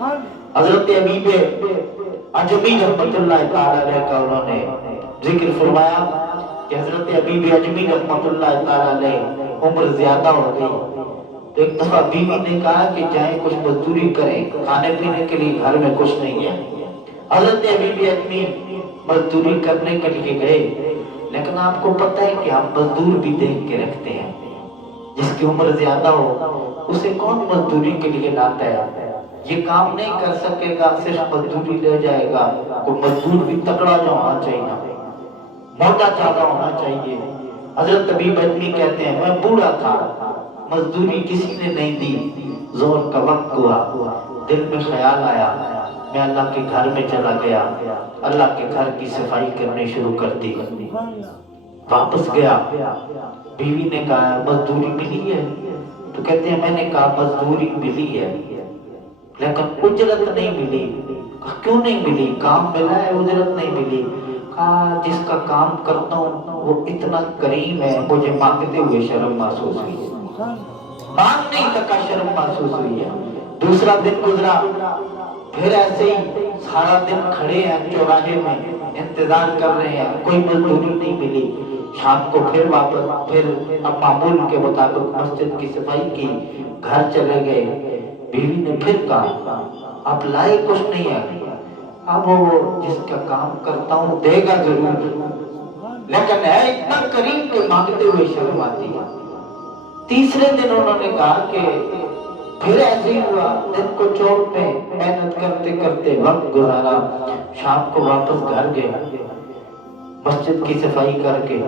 حضرت ابیب اجمی رحمت اللہ تعالی علیہ کا انہوں نے ذکر فرمایا کہ حضرت ابیب اجمی رحمت اللہ تعالی علیہ عمر زیادہ ہو گئی تو ایک دفعہ بیوی نے کہا کہ جائیں کچھ مزدوری کریں، کھانے پینے کے لیے گھر میں کچھ نہیں ہے۔ حضرت ابیب اجمی مزدوری کرنے کے لیے گئے، لیکن آپ کو پتہ ہے کہ ہم مزدور بھی دیکھ کے رکھتے ہیں، جس کی عمر زیادہ ہو اسے کون مزدوری کے لیے لاتا ہے؟ یہ کام نہیں کر سکے گا، صرف مزدوری لے جائے گا۔ کوئی مزدور بھی تکڑا جو ہونا چاہیے، موٹا چالا ہونا چاہیے۔ حضرت ابیب اجمی کہتے ہیں میں بوڑھا تھا، مزدوری کسی نے نہیں دی، زور کا وقت ہوا، دل میں خیال آیا، میں اللہ کے گھر میں چلا گیا، اللہ کے گھر کی صفائی کرنے شروع کر دی۔ واپس گیا، بیوی نے کہا مزدوری ملی ہے؟ تو کہتے ہیں میں نے کہا مزدوری ملی ہے لیکن اجرت نہیں ملی۔ کہا کیوں نہیں ملی؟ کام ملا ہے اجرت نہیں ملی۔ کہا جس کا کام کرتا ہوں وہ اتنا کریم ہے، مجھے مانگتے ہوئے شرم محسوس ہوئی ہے، مانگ نہیں سکا، شرم محسوس ہوئی ہے۔ دوسرا دن گزرا، پھر ایسے ہی سارا دن کھڑے ہیں چوراہے میں، انتظار کر رہے ہیں، کوئی مزدوری نہیں ملی۔ شام کو پھر واپس اب معمول کے مطابق مسجد کی صفائی کی، گھر چلے گئے۔ بیوی نے پھر کہا اب لائے کچھ نہیں ہے، اب وہ جس کا کام کرتا ہوں دے گا ضرور، لیکن ہے اتنا کریم کہ مانگتے ہوئے شرم آتی ہے۔ تیسرے دن انہوں نے کہا کہ پھر ایسے ہی ہوا، دن کو چوک پہ محنت کرتے کرتے وقت گزارا، شام کو واپس گھر گئے، مسجد کی صفائی کر کے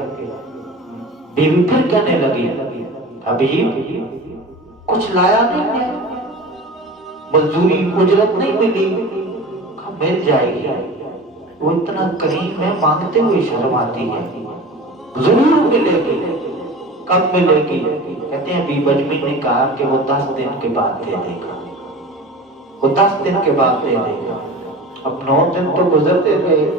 بیوی پھر کہنے لگی حبیب کچھ لایا نہیں ہے، مزدوری اجرت نہیں ملی؟ کہا مل جائے گی، وہ اتنا کریم ہے، مانگتے ہوئے شرم آتی ہے، ضرور ملے گی۔ کب ملے گی؟ کہتے ہیں ابیب اجمی نے کہا کہ وہ 10 دن کے بعد دے دے گا، وہ 10 دن کے بعد دے دے گا۔ اب 9 دن تو گزرتے گئے،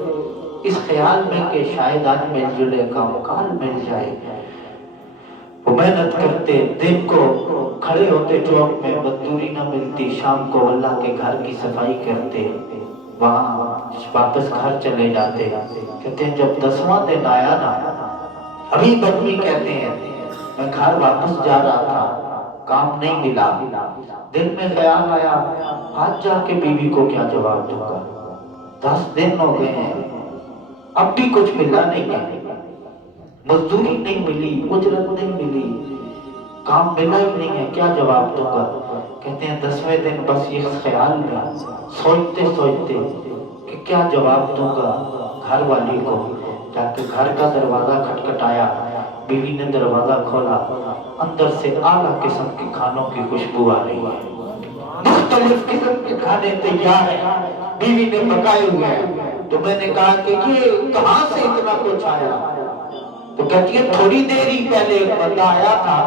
اس خیال میں کہ شاید آج مل جلے کا کال مل جائے، وہ محنت کرتے، دن کو کھڑے ہوتے چوک میں، مزدوری نہ ملتی، شام کو اللہ کے گھر کی صفائی کرتے، وہاں واپس گھر چلے جاتے۔ کہتے ہیں جب 10واں دن آیا نا، ابھی اجمی کہتے ہیں میں گھر واپس جا رہا تھا، کام نہیں ملا، دل میں خیال آیا آج جا کے بیوی کو کیا جواب دوں گا، 10 دن ہو گئے ہیں اب بھی کچھ ملا نہیں ہے، مزدوری نہیں ملی، اجرت نہیں ملی، کام ملا ہی نہیں ہے، کیا جواب دوں گا۔ کہتے ہیں 10ویں دن بس یہ خیال میں سوچتے سوچتے کہ کیا جواب دوں گا گھر والی کو، جا کے گھر کا دروازہ کھٹکھٹایا، بیوی نے دروازہ کھولا، اندر سے اعلیٰ قسم کے کھانوں کی خوشبو آ رہی ہے، مختلف قسم کے کھانے تیار ہیں، بیوی نے پکائے ہوئے ہیں۔ تو میں نے کہا کہ یہ کہاں سے اتنا کچھ آیا؟ تو کہتی ہے تھوڑی دیر ہی پہلے ایک بندہ آیا تھا،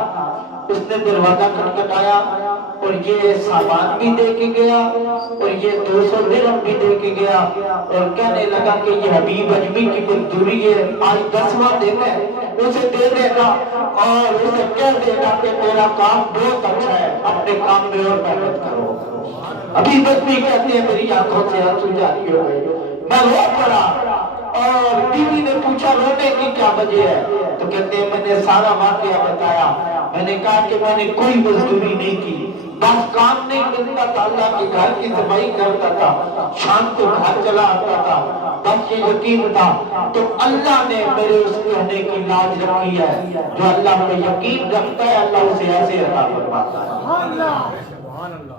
اس نے دروازہ کھٹکھٹایا اور یہ سامان بھی دے کے گیا اور یہ 200 درہم بھی دے کے گیا اور کہنے لگا کہ یہ حبیب اجمی کی مزدوری ہے، آج 10واں دن ہے، اسے دے دینا اور اسے کہہ دینا کہ میرا کام بہت اچھا ہے، اپنے کام میں اور محنت کرو۔ حبیب اجمی کہتے ہیں میری آنکھوں سے آنسو جاری ہو گئے، میں رو پڑا اور بیوی نے پوچھا رونے کی کیا وجہ ہے؟ تو کہتے ہیں میں نے سارا واقعہ بتایا، میں نے کہا کہ میں نے کوئی مزدوری نہیں کی، بس کام نہیں ملتا تھا، اللہ کے گھر کی صفائی کرتا تھا، شام کو گھر چلا آتا تھا، بس یہ یقین تھا۔ تو اللہ نے میرے اس کہنے کی لاج رکھی ہے، جو اللہ پہ یقین رکھتا ہے اللہ اسے ایسے عطا فرماتا ہے۔